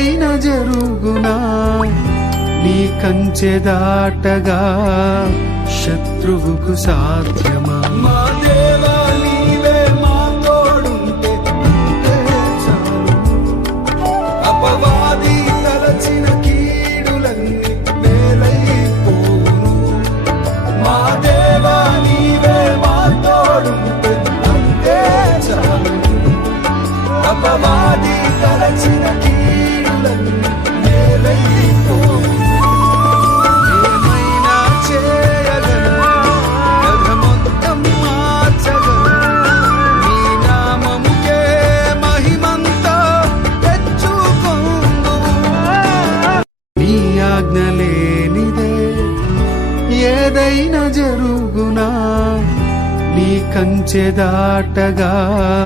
ఏదైనా జరుగునా నీ కంచె దాటగా శత్రువుకు సాధ్యమా? మా దేవా నీవే మా తోడుంటే అంతే చాలు. అపవాది తలచిన కీడులన్నీ మేలైపోను. మా దేవా నీవే మా తోడుంటే అంతే చాలు. అపవాది తలచిన కీడులన్నీ మేలైపోను. లేనిదే ఏదైనా జరుగునా నీ కంచె దాటగా